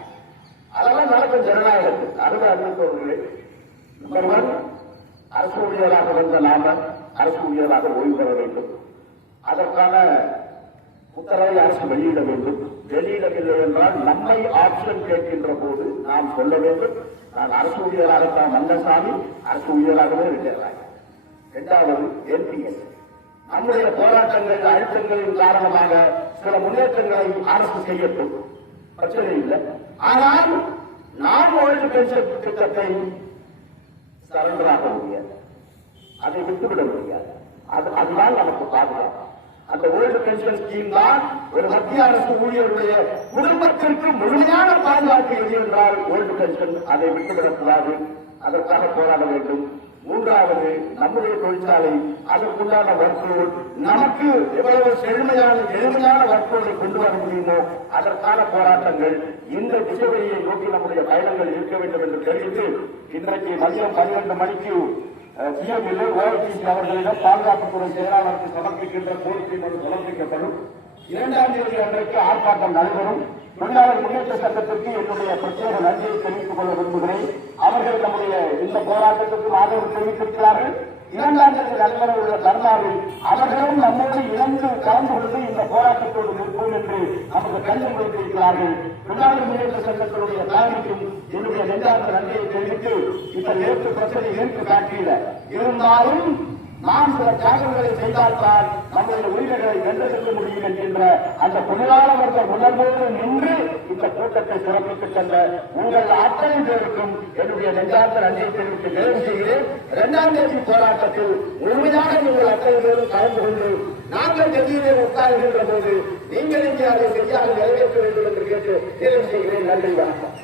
அதெல்லாம் நடக்கும் ஜனநாயகத்தில். அருமை அறிவிப்பவர்களே, நம்பர் 1, அரசு ஊழியராக வந்த நாம அரசு ஊழியராக ஓய்வு பெற வேண்டும். அதற்கான உத்தரவை அரசு வெளியிட வேண்டும். வெளியிடவில்லை என்றால் நம்மை ஆப்ஷன் கேட்கின்ற போது நாம் சொல்ல வேண்டும், நான் அரசு ஊழியராகத்தான் வந்தசாமி, அரசு ஊழியராகவே ரிட்டையர். 2வது என்பிஎஸ். நம்முடைய போராட்டங்கள் அழுத்தங்களின் காரணமாக சில முன்னேற்றங்களை அரசு செய்யட்டும், பிரச்சனை இல்லை. ஆனால் நாம் ஓய்வு பென்ஷன் திட்டத்தை சரண்டராக முடியாது, அதை விட்டுவிட முடியாது. அதுதான் நமக்கு பாதுகாப்பு. அந்த ஓல்டு பென்ஷன் ஸ்கீம் தான் ஒரு மத்திய அரசு ஊழியருடைய குடும்பத்திற்கு முழுமையான பாதுகாப்பு எது என்றால் ஓல்டு பென்ஷன். அதை விட்டுவிடக்கூடாது, அதற்காக போராட வேண்டும். 3வது, நம்முடைய தொழிற்சாலை அதற்குண்டான வர்க்கோடு நமக்கு எவ்வளவு எளிமையான வர்க்கோடு கொண்டு வர முடியுமோ அதற்கான போராட்டங்கள், இந்த திசைவெளியை நோக்கி நம்முடைய பயணங்கள் இருக்க வேண்டும் என்று தெரிவித்து, இன்றைக்கு மதியம் 12 மணிக்கு சிஎம்எல்ஏ ஓஎல்டிசி அவர்களிடம் பாதுகாப்புத்துறை செயலாளருக்கு சமர்ப்பிக்கின்ற கோரிக்கை மனு சமர்ப்பிக்கப்படும். 2ஆம் தேதி அன்றைக்கு ஆர்ப்பாட்டம் நடைபெறும். தொழிலாளர் முன்னேற்ற சங்கத்திற்கு என்னுடைய பிரத்யேக நன்றியை தெரிவித்துக் கொள்ள விரும்புகிறேன். அவர்கள் நம்முடைய இந்த போராட்டத்திற்கு ஆதரவு தெரிவித்திருக்கிறார்கள். 2ஆம் தேதி நடைபெற உள்ள தர்ணாவில் அவர்களும் நம்மோடு இணைந்து கலந்து கொண்டு இந்த போராட்டத்தோடு நிற்போம் என்று நமக்கு கண்டு கொடுத்திருக்கிறார்கள். தொழிலாளர் முன்னேற்ற சங்கத்தினுடைய தலைமைக்கும் என்னுடைய நெஞ்சார்ந்த நன்றியை தெரிவித்து, இப்ப நேற்று பிரச்சனை நேற்று காட்டியில இருந்தாலும் நாம் சில தியாகங்களை செய்தால்தான் நம்முடைய உரிமைகளை வென்றெடுக்க முடியும் என்கின்ற அந்த தொழிலாளர் வர்க்க உணர்வோடு நின்று இந்த கூட்டத்தை சிறப்பித்து சென்ற உங்கள் அத்தனை பேருக்கும் என்னுடைய நெஞ்சார்ந்த நன்றியை தெரிவித்து நிறைவு செய்கிறேன். 2ஆம் தேதி போராட்டத்தில் முழுமையாக நீங்கள் அத்தனை பேரும் கலந்து கொண்டு நாங்கள் கட்சியிலே உட்காருகின்ற போது நீங்கள் இங்கே அதை சரியாக நிறைவேற்ற வேண்டும் என்று கேட்டு நிறைவு செய்கிறேன். நன்றி, வணக்கம்.